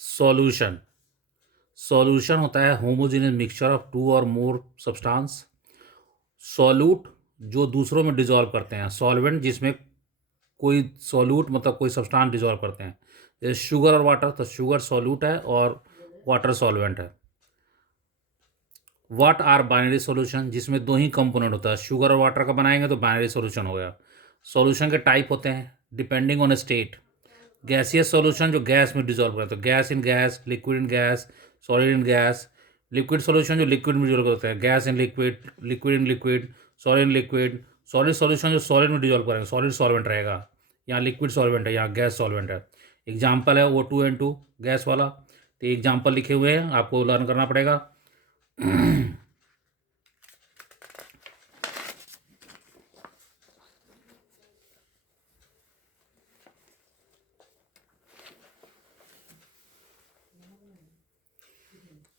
Solution. Solution होता है homogeneous mixture of to और मोर सब्सटेंस। सॉल्यूट जो दूसरों में डिजॉल्व करते हैं। सॉल्वेंट जिसमें कोई सॉल्यूट मतलब कोई सब्सटेंस डिजॉल्व करते हैं। जैसे शुगर और वाटर, तो शुगर सॉल्यूट है और वाटर सॉल्वेंट है। व्हाट आर बाइनरी सॉल्यूशन, जिसमें दो ही कंपोनेंट होता है, शुगर और वाटर का बनाएंगे तो बाइनरी सॉल्यूशन हो गया। सॉल्यूशन के टाइप होते हैं depending on state. Gaseous solution जो गैस में डिजॉल्व करते हैं, gas in gas, liquid in gas, solid in gas. Liquid solution जो लिक्विड में डिजॉल्व करते हैं, gas in liquid, liquid in liquid, solid in liquid. Solid solution जो solid में डिजॉल्व करेंगे, सॉलिड सॉल्वेंट रहेगा। यहाँ लिक्विड सॉल्वेंट है, यहाँ गैस सॉल्वेंट है। एग्जाम्पल है O2N2 गैस वाला। तो एग्जाम्पल लिखे हुए हैं, आपको लर्न करना पड़ेगा।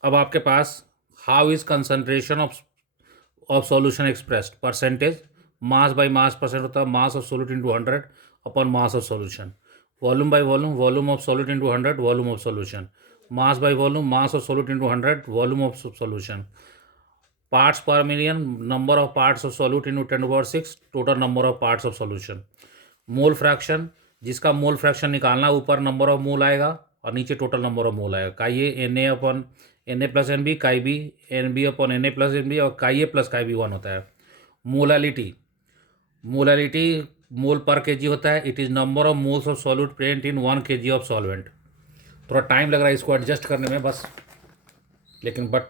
अब आपके पास how is concentration of solution expressed percentage. Mass by mass percent होता है, mass of solute into 100 upon mass of solution. Volume by volume, volume of solute into 100 volume of solution. Mass by volume, mass of solute into 100 volume of solution. Parts per million, number of parts of solute into 10⁻⁶ total number of parts of solution. Mole fraction, जिसका mole fraction निकालना, ऊपर number of mole आएगा और नीचे total number of mole आएगा। Chi A Na upon Na plus N B, chi B N B upon Na plus N B, और chi ए plus chi B 1 होता है। मोलालिटी, मोलालिटी मोल पर केजी होता है। It is number of moles of solute present in 1 kg of solvent. थोड़ा time लग रहा है इसको एडजस्ट करने में बस, लेकिन बट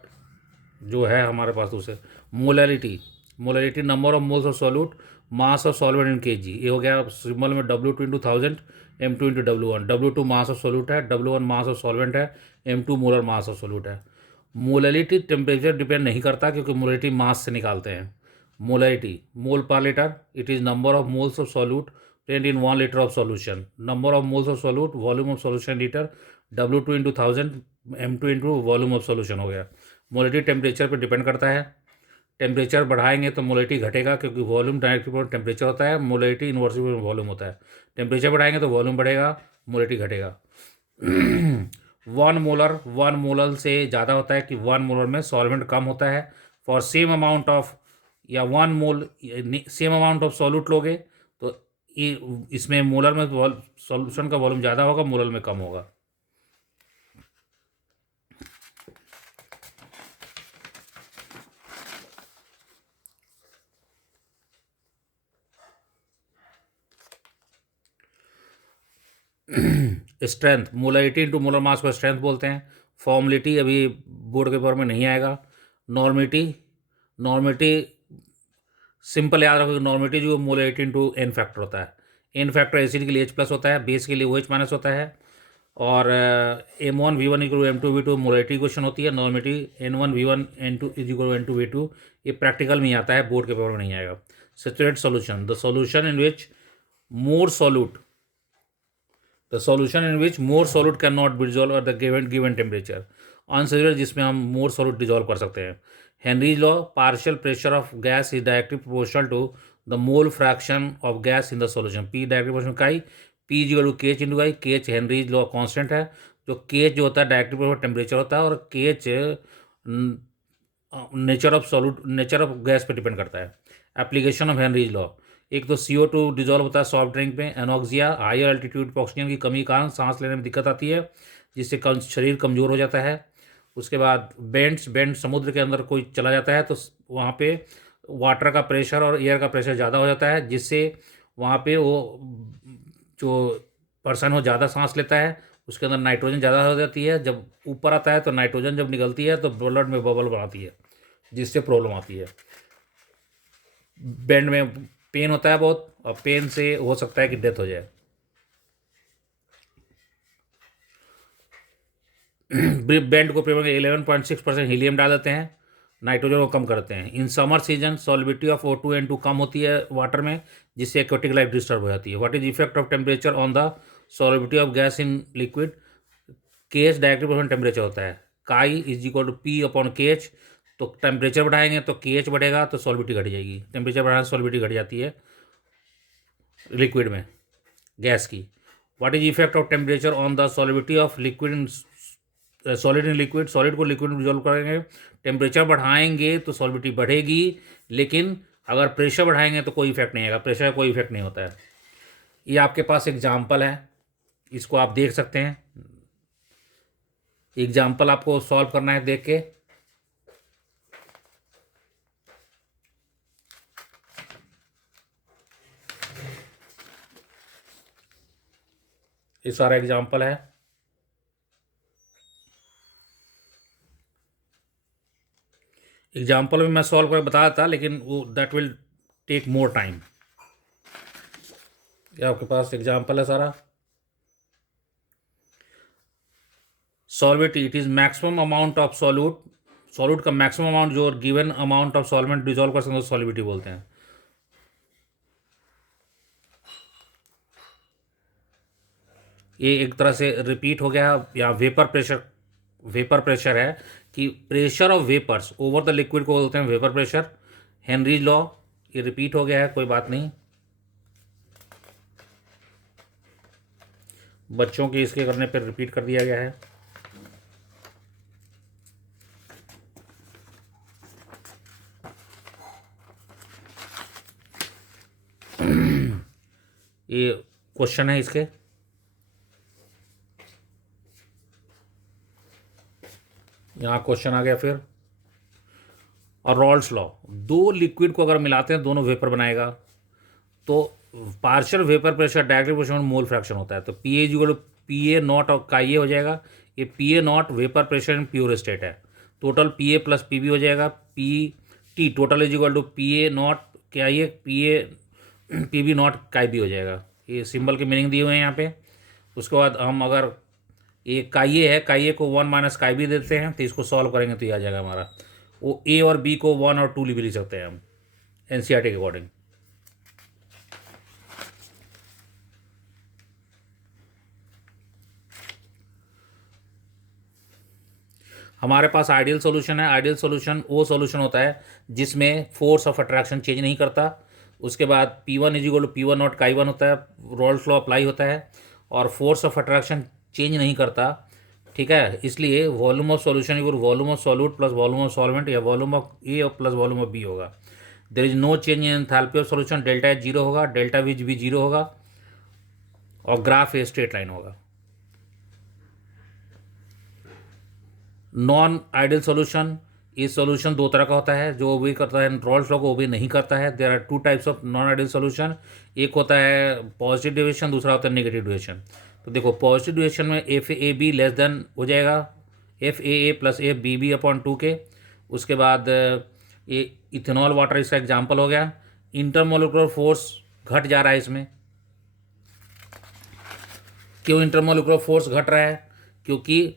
जो है हमारे पास उसे। Molality, molality number of moles of solute, mass of solvent in KG. ये हो गया सिंबल में W2 into 1000, M2 into W1। W2 mass of solute है, W1 मास ऑफ सॉल्वेंट है, M2 molar mass of solute है। Molality temperature depend नहीं करता क्योंकि मोलैलिटी मास से निकालते हैं। मोलैलिटी मोल पर litre, it is number of moles of solute present in 1 litre of solution. Number of moles of solute, volume of solution litre, W2 into 1000, M2 into volume of solution हो गया। Molality temperature पर depend करता है। Temperature बढ़ाएंगे तो molality घटेगा क्योंकि volume direct temperature होता है, मोलिटी इन्वर्सली वॉल्यूम होता है। टेम्परेचर बढ़ाएंगे तो वॉल्यूम बढ़ेगा, मोलिटी घटेगा। 1 मोलर से ज़्यादा होता है कि 1 मोलर में सॉल्वेंट कम होता है। फॉर सेम अमाउंट ऑफ, या 1 mole same amount of solute लोगे तो इसमें मोलर में सॉल्यूशन का वॉल्यूम ज़्यादा होगा, मोलर में कम होगा। Strength, molarity into molar mass को स्ट्रेंथ बोलते हैं। फॉर्मलिटी अभी बोर्ड के पेपर में नहीं आएगा। नॉर्मिटी, नॉर्मिटी सिंपल याद रखो कि नॉर्मिटी जो मोलरिटी इंटू एन फैक्टर होता है। एन फैक्टर एसिड के लिए H+ होता है, बेस के लिए OH- होता है। और M1V1 equal M2V2 molarity question होती है। नॉर्मिटी N1V1 N2 is equal N2 V2, ये प्रैक्टिकल में आता है, बोर्ड के पेपर में नहीं आएगा। Saturated solution, the solution in which more solute, the solution in which more solute can not be dissolve at the given temperature. Unsaturated, जिसमें हम मोर सॉल्यूट डिजॉल्व कर सकते हैं। Henry's law, partial pressure of gas is directly proportional to the mole fraction of gas in the solution. P directly proportional chi, P is equal to KH into i. KH Henry's law constant है। जो KH जो होता है directly proportional temperature होता है, और KH nature of solute, nature of gas पे depend करता है। एप्लीकेशन ऑफ हेनरीज लॉ, एक तो CO2 डिजॉल्व होता है सॉफ्ट ड्रिंक में। एनॉक्सिया, हायर अल्टीट्यूड पर ऑक्सीजन की कमी के कारण सांस लेने में दिक्कत आती है, जिससे शरीर कमज़ोर हो जाता है। उसके बाद बेंड समुद्र के अंदर कोई चला जाता है तो वहाँ पे वाटर का प्रेशर और एयर का प्रेशर ज़्यादा हो जाता है, जिससे वहाँ पे वो जो पर्सन हो ज़्यादा सांस लेता है, उसके अंदर नाइट्रोजन ज़्यादा हो जाती है। जब ऊपर आता है तो नाइट्रोजन जब निकलती है तो ब्लड में बबल बनाती है, जिससे प्रॉब्लम आती है। बैंड में पेन होता है बहुत, और पेन से हो सकता है कि डेथ हो जाए। बैंड को प्रेपर में 11.6% हीलियम डाल देते हैं, नाइट्रोजन को कम करते हैं। In summer season solubility of O2N2 कम होती है वाटर में, जिससे एक्वेटिक लाइफ डिस्टर्ब हो जाती है। What is effect of temperature on the solubility of gas in liquid. KH directly proportional temperature होता है। Chi is equal to P upon KH। तो टेम्परेचर बढ़ाएंगे तो KH बढ़ेगा, तो सॉल्बिलिटी घट जाएगी। टेम्परेचर बढ़ाने से सॉल्बिलिटी घट जाती है। लिक्विड में, गैस की। What is effect of temperature on the solubility of liquid in solid in liquid, solid को लिक्विड में डिजोल्व करेंगे, टेम्परेचर बढ़ाएंगे तो सॉलिबिलिटी बढ़ेगी, लेकिन अगर प्रेशर बढ़ाएंगे तो कोई इफेक्ट नहीं आएगा, प्रेशर का कोई इफेक्ट नहीं होता है। ये आपके पास एग्जाम्पल है, इसको आप देख सकते हैं। एग्जाम्पल आपको सॉल्व करना है देख के। ये सारा एग्जाम्पल है। एग्जाम्पल में मैं सॉल्व कर बता था, लेकिन वो that will take more time. ये आपके पास एग्जाम्पल है सारा। Solvate, it is maximum amount of solute, solute का मैक्सिमम अमाउंट जो given amount of solvent dissolve कर सकते हैं, सॉलिबिलिटी बोलते हैं। ये एक तरह से रिपीट हो गया। या वेपर प्रेशर, वेपर प्रेशर है कि pressure of vapours over the liquid को बोलते हैं वेपर प्रेशर, हेनरी लॉ। ये रिपीट हो गया है, कोई बात नहीं, बच्चों के इसके करने पर रिपीट कर दिया गया है। ये क्वेश्चन है इसके। यहाँ क्वेश्चन आ गया फिर। और रॉल्स लॉ, दो लिक्विड को अगर मिलाते हैं दोनों वेपर बनाएगा, तो partial vapour pressure directly proportional mole fraction होता है। तो P A equal to P A not और का ये हो जाएगा। ये P A not vapour pressure in pure state है, total P A plus P B हो जाएगा। P T total is equal to P A not क्या ये P A P B not का बी हो जाएगा। ये सिंबल के मीनिंग दिए हुए हैं यहाँ पे। उसके बाद हम अगर ये काइए है, काइए को 1 माइनस काई बी देते हैं, तो इसको सॉल्व करेंगे तो ये आ जाएगा हमारा। वो ए और बी को 1 और 2 भी लिख सकते हैं हम एनसीईआरटी के अकॉर्डिंग। हमारे पास आइडियल सॉल्यूशन है। आइडियल सॉल्यूशन वो सॉल्यूशन होता है जिसमें फोर्स ऑफ अट्रैक्शन चेंज नहीं करता। उसके बाद P1 is equal to P1 not chi one होता है, रॉल्स लॉ अप्लाई होता है, और फोर्स ऑफ अट्रैक्शन चेंज नहीं करता। ठीक है, इसलिए volume of solution equal volume of solute plus volume of solvent, या वॉल्यूम ऑफ ए और प्लस वॉल्यूम ऑफ बी होगा। There is no change in enthalpy of solution, delta H zero होगा, delta which भी zero होगा, और graph a straight line होगा। Non ideal solution, ये solution दो तरह का होता है, जो ओबे करता है रॉल्स लॉ को ओबे नहीं करता है। There are two types of non ideal solution. एक होता है पॉजिटिव डेविएशन, दूसरा होता है नेगेटिव डेविएशन। तो देखो पॉजिटिव डेविएशन में F A B less than हो जाएगा F A plus F B B upon 2 के। उसके बाद ये इथेनॉल वाटर इसका एग्जाम्पल हो गया। इंटरमोलिकुलर फोर्स घट जा रहा है इसमें। क्यों इंटरमोलिकुलर फोर्स घट रहा है? क्योंकि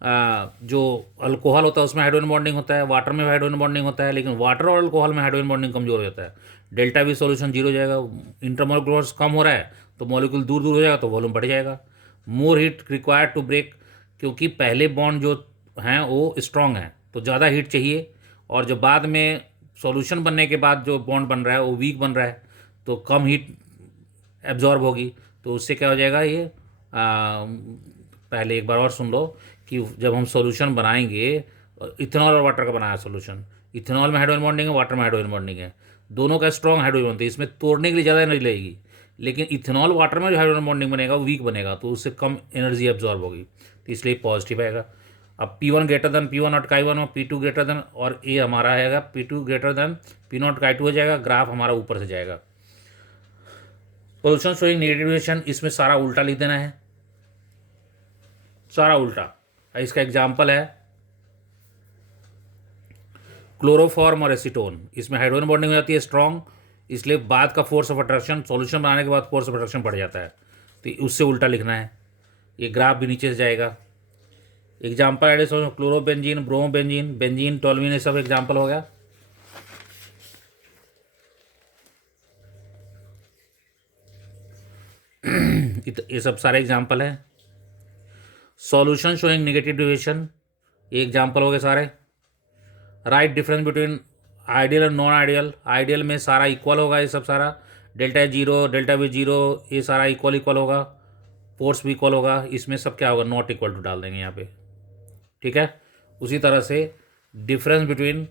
जो अल्कोहल होता है उसमें हाइड्रोजन बॉन्डिंग होता है, वाटर में हाइड्रोजन बॉन्डिंग होता है, लेकिन वाटर और अल्कोहल में हाइड्रोजन बॉन्डिंग कमजोर हो जाता है। डेल्टा वी सॉल्यूशन जीरो हो जाएगा। इंटरमोलिकुलर फोर्स कम हो रहा है तो मॉलिक्यूल दूर दूर हो जाएगा तो वॉल्यूम बढ़ जाएगा। More heat required to break, क्योंकि पहले बॉन्ड जो हैं वो स्ट्रांग हैं तो ज़्यादा हीट चाहिए, और जो बाद में सॉल्यूशन बनने के बाद जो बॉन्ड बन रहा है वो वीक बन रहा है तो कम हीट एब्जॉर्ब होगी। तो उससे क्या हो जाएगा ये पहले एक बार और सुन लो कि जब हम सॉल्यूशन बनाएंगे, इथेनॉल और वाटर का बनाया सॉल्यूशन, इथेनॉल में हाइड्रोजन बॉन्डिंग है, वाटर में हाइड्रोजन बॉन्डिंग है, दोनों का स्ट्रॉन्ग हाइड्रोजन बॉन्डिंग है, इसमें तोड़ने के लिए ज़्यादा एनर्जी लगेगी। लेकिन इथेनॉल वाटर में जो हाइड्रोजन बॉन्डिंग बनेगा वो वीक बनेगा तो उससे कम एनर्जी एब्जॉर्ब होगी, तो इसलिए पॉजिटिव आएगा। अब P1 greater than P1 not chi one और P2 ग्रेटर देन, और ये हमारा आएगा P2 greater than P not काई टू हो जाएगा। ग्राफ हमारा ऊपर से जाएगा। पोल्यूशन शोइंग नेगेटिव डेविएशन, इसमें सारा उल्टा लिख देना है, सारा उल्टा। इसका एग्जाम्पल है क्लोरोफॉर्म और एसीटोन, इसमें हाइड्रोजन बॉन्डिंग हो जाती है स्ट्रॉन्ग, इसलिए बाद का फोर्स ऑफ अट्रैक्शन सॉल्यूशन बनाने के बाद फोर्स ऑफ अट्रैक्शन बढ़ जाता है, तो उससे उल्टा लिखना है। ये ग्राफ भी नीचे से जाएगा। Example Aedes chlorobenzene, bromobenzene, benzene, toluene, ये सब एग्जाम्पल हो गया। ये सब सारे एग्जाम्पल हैं। सॉल्यूशन शोइंग नेगेटिव डेविएशन, ये एग्जाम्पल हो गए सारे। राइट डिफरेंस बिटवीन आइडियल और नॉन आइडियल, आइडियल में सारा इक्वल होगा ये सब सारा, delta zero, delta we zero, ये सारा इक्वल इक्वल होगा, फोर्स भी इक्वल होगा, इसमें सब क्या होगा, नॉट इक्वल टू डाल देंगे यहाँ पे, ठीक है। उसी तरह से डिफरेंस बिटवीन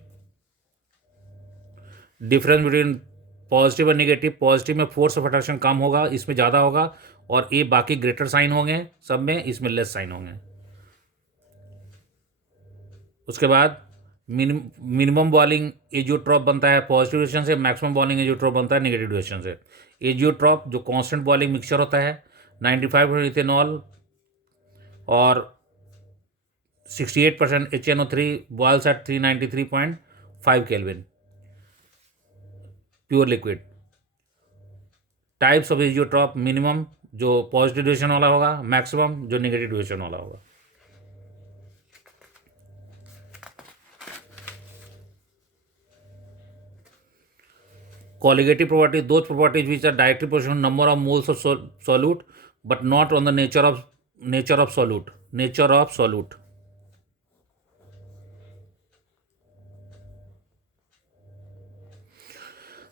पॉजिटिव और निगेटिव, पॉजिटिव में फोर्स ऑफ अट्रैक्शन कम होगा, इसमें ज़्यादा होगा, और ये बाकी ग्रेटर साइन होंगे सब में, इसमें लेस साइन होंगे। उसके बाद मिनिमम बॉलिंग एजियोट्रॉप बनता है पॉजिटिव डिरेक्शन से, मैक्सिमम बॉलिंग एजियोट्रॉप बनता है नेगेटिव डिरेक्शन से। एजियोट्रॉप जो कांस्टेंट बॉलिंग मिक्सचर होता है 95% इथेनॉल और 68% HNO3 boils at 393.5 kelvin, pure liquid. Types of azeotrope, minimum जो पॉजिटिव डिरेक्शन वाला होगा, मैक्सिमम जो नेगेटिव डिरेक्शन वाला होगा। Colligative property, those properties which are directly proportional number of moles of solute, but not on the nature of solute. Nature of solute.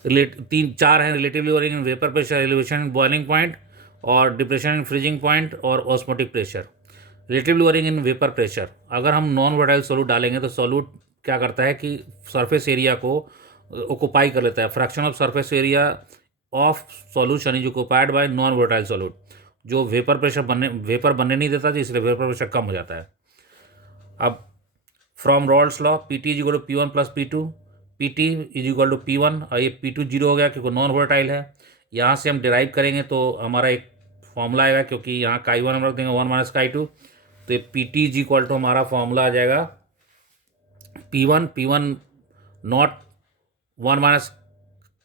तीन चार हैं, relatively varying in vapour pressure, elevation in boiling point, और depression in freezing point, और osmotic pressure. Relatively varying in vapour pressure, अगर हम non volatile सोलूट डालेंगे तो सोलूट क्या करता है कि सरफेस एरिया को ऑक्युपाई कर लेता है, fraction of surface area of solution is occupied by non volatile सोलूट, जो वेपर बनने नहीं देता, इसलिए वेपर प्रेशर कम हो जाता है। अब from Raoult's law, P T is equal to P1 plus P2, P T is equal to P1, और ये P2 जीरो हो गया क्योंकि नॉन वोलाटाइल है। यहाँ से हम डिराइव करेंगे तो हमारा एक फॉर्मूला आएगा, क्योंकि यहाँ काई वन हम रख देंगे 1 माइनस काई टू, तो पी टी इज इक्वल टू हमारा फॉर्मूला आ जाएगा P1 not 1 minus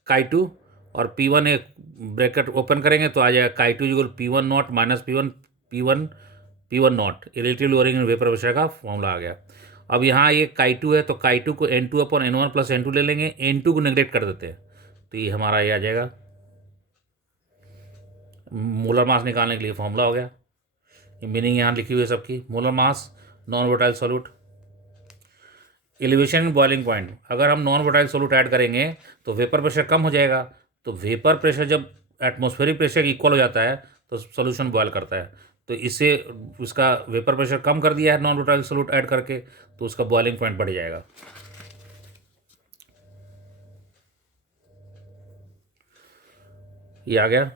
chi to, और P1 एक ब्रैकेट ओपन करेंगे तो आ जाएगा chi to equal P1 naught minus P1 naught, relative lowering vapour pressure का फॉर्मूला आ गया। अब यहाँ ये काई टू है तो काई टू को N2 upon N1 plus N2 ले लेंगे, N2 को नेगलेक्ट कर देते हैं, तो ये हमारा ये आ जाएगा। मोलर मास निकालने के लिए फॉर्मूला हो गया, ये मीनिंग यहाँ लिखी हुई है सबकी। Molar mass non volatile solute, elevation in boiling point, अगर हम नॉन वोलाटाइल सॉल्यूट ऐड करेंगे तो वेपर प्रेशर कम हो जाएगा, तो वेपर प्रेशर जब एटमॉस्फेरिक प्रेशर इक्वल हो जाता है तो सॉल्यूशन बॉयल करता है, तो इससे उसका वेपर प्रेशर कम कर दिया है नॉन वोलाटाइल सॉल्यूट ऐड करके, तो उसका बॉइलिंग पॉइंट बढ़ जाएगा। ये आ गया।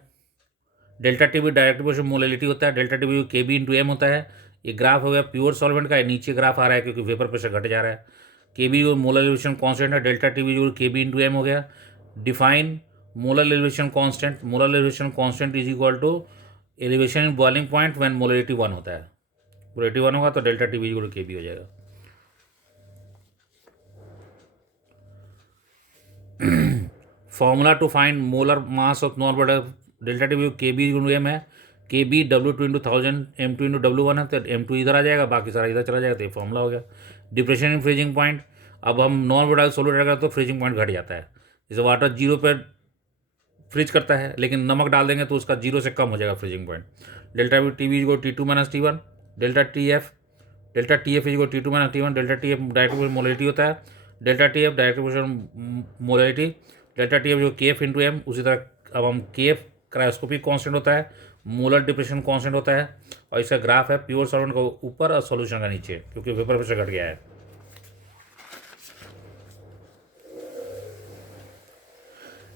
डेल्टा टी भी डायरेक्ट प्रोपोर्शनल मोलैलिटी होता है, डेल्टा टी भी KB इंटू एम होता है। ये ग्राफ हो गया प्योर सॉल्वेंट का, नीचे ग्राफ आ रहा है क्योंकि वेपर प्रेशर घट जा रहा है। KB मोलर एलिवेशन कांस्टेंट है, डेल्टा टी भी KB इंटू एम हो गया। Define molar elevation constant, molar elevation constant is equal to elevation in boiling point when molality 1 होता है। मोलैलिटी 1 होगा तो डेल्टा टी भी KB हो जाएगा। Formula to find molar mass of non volatile, delta T KB into m है, KB W2 into 1000, M2 into W1 है, तो M2 इधर आ जाएगा, बाकी सारा इधर चला जाएगा, तो ये फॉर्मूला हो गया। डिप्रेशन इन फ्रीजिंग पॉइंट, अब हम नॉन वोलाटाइल सॉल्यूट रहेगा तो फ्रीजिंग पॉइंट घट जाता है, जैसे वाटर 0 पर फ्रीज करता है, लेकिन नमक डाल देंगे तो उसका 0 से कम हो जाएगा फ्रीजिंग पॉइंट। डेल्टा टी को T2 minus T1, delta T F is को T2 minus T1, delta T F direct molality होता है, delta T F direct molality, delta T F जो KF इंटू एम। उसी तरह अब हम KF क्रायोस्कोपिक कांस्टेंट होता है, मोलर डिप्रेशन कांस्टेंट होता है, और इसका ग्राफ है प्योर सॉल्वेंट का ऊपर और सॉल्यूशन का नीचे, क्योंकि वेपर प्रेशर घट गया है।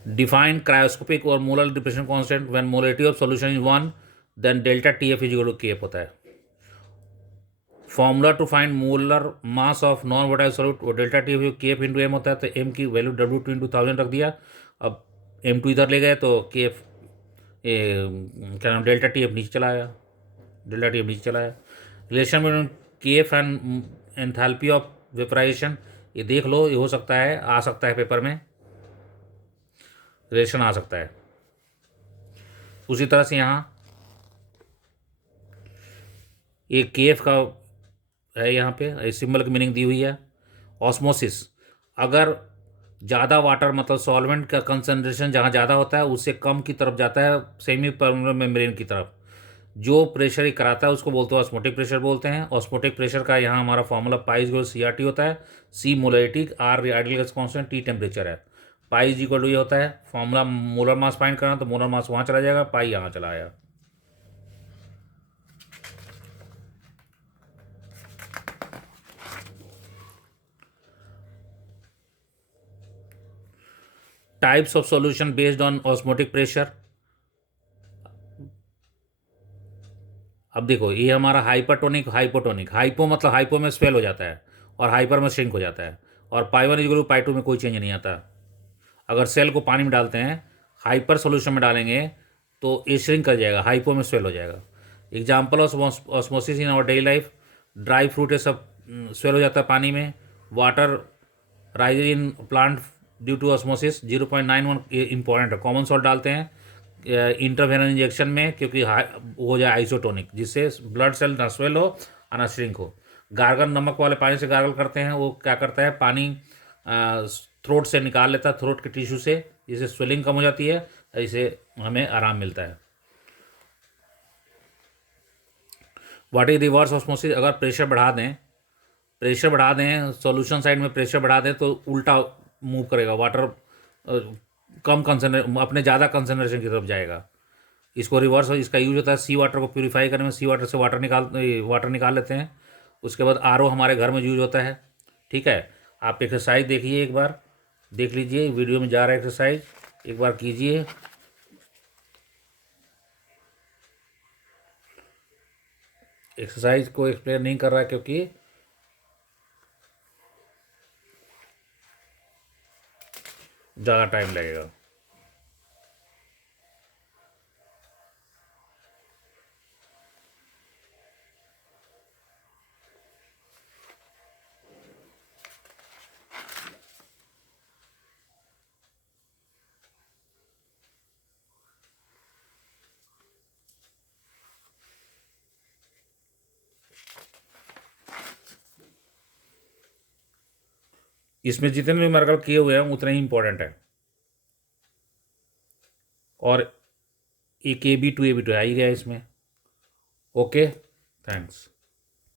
डिफाइन क्रायोस्कोपिक और molar depression constant when molality of solution is 1, then delta TF is equal to KF होता है। Formula to find molar mass of non volatile solute, और delta TF KF into M होता है, तो M की value W2 into 1000 रख दिया, अब M2 इधर ले गए तो KF क्या नाम डेल्टा TF नीचे चला आया, डेल्टा TF नीचे चला आया। Relation between KF and enthalpy of vaporisation, ये देख लो, ये हो सकता है, आ सकता है पेपर में, रिलेशन आ सकता है। उसी तरह से यहाँ ये KF का है, यहाँ पे सिंबल की मीनिंग दी हुई है। ऑस्मोसिस, अगर ज़्यादा वाटर मतलब सॉल्वेंट का कंसनट्रेशन जहाँ ज़्यादा होता है उससे कम की तरफ जाता है सेमी परमेबल मेम्ब्रेन की तरफ, जो प्रेशर ही कराता है उसको बोलते हैं ऑस्मोटिक प्रेशर बोलते हैं। ऑस्मोटिक प्रेशर का यहाँ हमारा फॉर्मूला पाई CRT होता है, C molality, R ideal gas constant, T temperature है। पाई इज इक्वल टू ये होता है फॉर्मूला, मोलर मास फाइंड करना, तो मोलर मास वहाँ चला जाएगा, पाई यहाँ चला आया। Types of solution based on osmotic pressure. अब देखो ये हमारा हाइपरटोनिक, हाइपोटोनिक, हाइपो मतलब हाइपो में स्वेल हो जाता है और हाइपर में श्रिंक हो जाता है, और pi one equal to pi two में कोई चेंज नहीं आता। अगर सेल को पानी में डालते हैं, हाइपर सोल्यूशन में डालेंगे तो ये श्रिंक कर जाएगा, हाइपो में स्वेल हो जाएगा। Example of osmosis in our daily life, dry fruit है सब स्वेल हो जाता है पानी में। Water rise in plant due to osmosis 0.91 important है। कॉमन सॉल्ट डालते हैं इंटरवेनस इंजेक्शन में, क्योंकि हो जाए आइसोटोनिक, जिससे ब्लड सेल ना स्वेल हो और ना श्रिंक हो। गार्गल नमक वाले पानी से गार्गल करते हैं, वो क्या करता है पानी थ्रोट से निकाल लेता है, थ्रोट के टिश्यू से, जिससे स्वेलिंग कम हो जाती है, इससे हमें आराम मिलता है। वाट इज रिवर्स ऑस्मोसिस, अगर प्रेशर बढ़ा दें सॉल्यूशन साइड में, प्रेशर बढ़ा दें तो उल्टा मूव करेगा, वाटर कम कंसनट्रेशन अपने ज़्यादा कंसनट्रेशन की तरफ जाएगा। इसको रिवर्स, इसका यूज होता है सी वाटर को प्यूरिफाई करने में। सी वाटर से वाटर निकाल लेते हैं। उसके बाद आरओ हमारे घर में यूज होता है। ठीक है, आप एक्सरसाइज देखिए, एक बार देख लीजिए, वीडियो में जा रहा है एक्सरसाइज, एक बार कीजिए। एक्सरसाइज को एक्सप्लेन नहीं कर रहा है क्योंकि ज़्यादा टाइम लगेगा। इसमें जितने भी न्यूमेरिकल किए हुए हैं उतने ही इंपॉर्टेंट है, और एक AB टू AB टू आ ही गया इसमें। Okay, thanks.